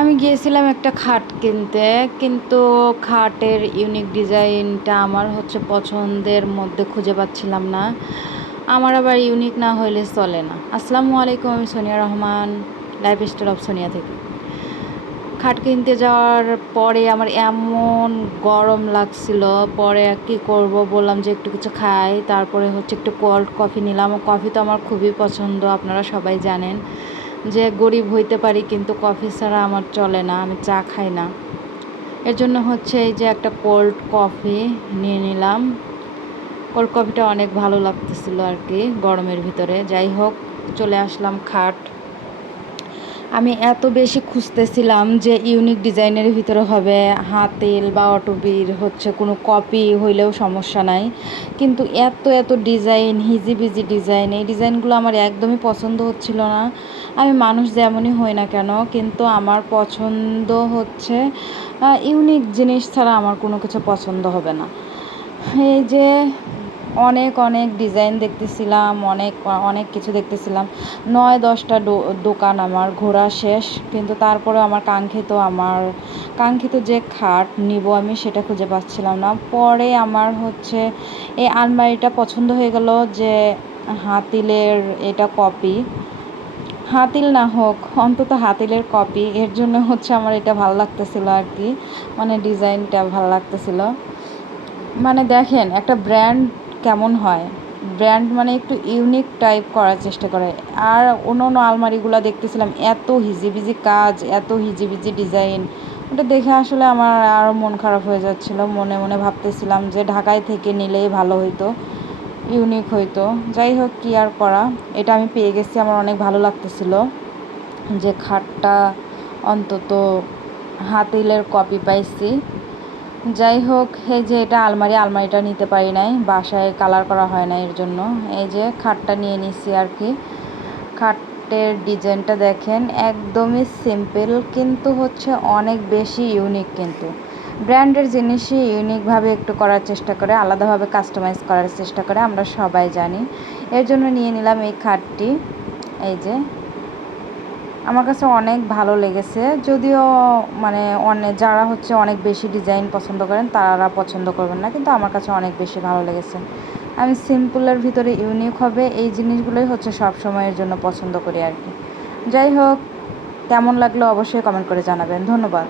আমি গিয়েছিলাম একটা খাট কিনতে, কিন্তু খাটের ইউনিক ডিজাইনটা আমার পছন্দের মধ্যে খুঁজে পাচ্ছিলাম না। আমার আবার ইউনিক না হইলে চলে না। আসসালামু আলাইকুম, আমি সোনিয়া রহমান, লাইফস্টাইল অফ সোনিয়া থেকে। খাট কিনতে যাওয়ার পরে আমার এমন গরম লাগছিল, পরে কী করব, বললাম যে একটু কিছু খাই। তারপরে একটু কোল্ড কফি নিলাম। কফি তো আমার খুবই পছন্দ, আপনারা সবাই জানেন যে গরিব হইতে পারি কিন্তু কফি ছাড়া আমার চলে না, আমি চা খাই না। এর জন্য এই যে একটা কোল্ড কফি নিয়ে নিলাম। কোল্ড কফিটা অনেক ভালো লাগতেছিল আর কি গরমের ভিতরে। যাই হোক, চলে আসলাম খাট। আমি এত বেশি খুঁজতেছিলাম যে ইউনিক ডিজাইনের ভিতরে হবে, হাতিল বা অটোবির কোনো কপি হইলেও সমস্যা নাই, কিন্তু এত এত ডিজাইন, হিজিবিজি ডিজাইন, এই ডিজাইনগুলো আমার একদমই পছন্দ হচ্ছিল না। আমি মানুষ যেমনই হই না কেন, কিন্তু আমার পছন্দ ইউনিক জিনিস ছাড়া আমার কোনো কিছু পছন্দ হবে না। এই যে অনেক অনেক ডিজাইন দেখতেছিলাম, অনেক অনেক কিছু দেখতেছিলাম। 9-10টা দোকান আমার ঘোরা শেষ, কিন্তু তারপরে আমার কাঙ্ক্ষিত যে খাট নিব আমি সেটা খুঁজে পাচ্ছিলাম না। পরে আমার এই আলমারিটা পছন্দ হয়ে গেল, যে হাতিলের এটা কপি, হাতিল না হোক অন্তত হাতিলের কপি। এর জন্য আমার এটা ভালো লাগতেছিল আর কি, মানে ডিজাইনটা ভালো লাগতেছিল। মানে দেখেন একটা ব্র্যান্ড কেমন হয়, ব্র্যান্ড মানে একটু ইউনিক টাইপ করার চেষ্টা করে। আর অন্য আলমারিগুলো দেখতেছিলাম এত হিজিবিজি কাজ, এত হিজিবিজি ডিজাইন, ওটা দেখে আসলে আমার আরও মন খারাপ হয়ে যাচ্ছিলো। মনে মনে ভাবতেছিলাম যে ঢাকায় থেকে নিলেই ভালো হইতো, ইউনিক হইতো। যাই হোক, কী আর করা, এটা আমি পেয়ে গেছি, আমার অনেক ভালো লাগতেছিল যে খাটটা অন্তত হাতিলের কপি পাইছি। যাই হোক, এই যে এটা আলমারিটা নিতে পারি নাই, বাসায় কালার করা হয় না, এর জন্য এই যে খাটটা নিয়ে নিচ্ছি আর কি। খাটের ডিজাইনটা দেখেন, একদমই সিম্পল, কিন্তু অনেক বেশি ইউনিক। কিন্তু ব্র্যান্ডের জিনিসই ইউনিকভাবে একটু করার চেষ্টা করে, আলাদাভাবে কাস্টমাইজ করার চেষ্টা করে, আমরা সবাই জানি। এর জন্য নিয়ে নিলাম এই খাটটি। এই যে আমার কাছে অনেক ভালো লেগেছে, যদিও মানে যারা অনেক বেশি ডিজাইন পছন্দ করেন তারা পছন্দ করবেন না, কিন্তু আমার কাছে অনেক বেশি ভালো লেগেছে। আমি সিম্পলের ভিতরে ইউনিক হবে এই জিনিসগুলোই সব সময়ের জন্য পছন্দ করি আর কি। যাই হোক, কেমন লাগলো অবশ্যই কমেন্ট করে জানাবেন। ধন্যবাদ।